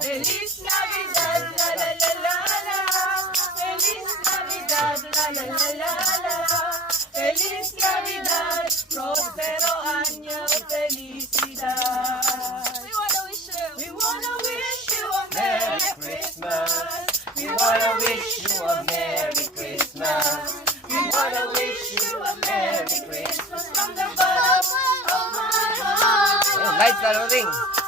Feliz Navidad, la la la la la. Feliz Navidad, la la la la la. Feliz Navidad, próspero año, felicidad. We wanna wish you a Merry Christmas. We wanna wish you a Merry Christmas. We wanna wish you a Merry Christmas from the bottom of my heart. Lights are rolling.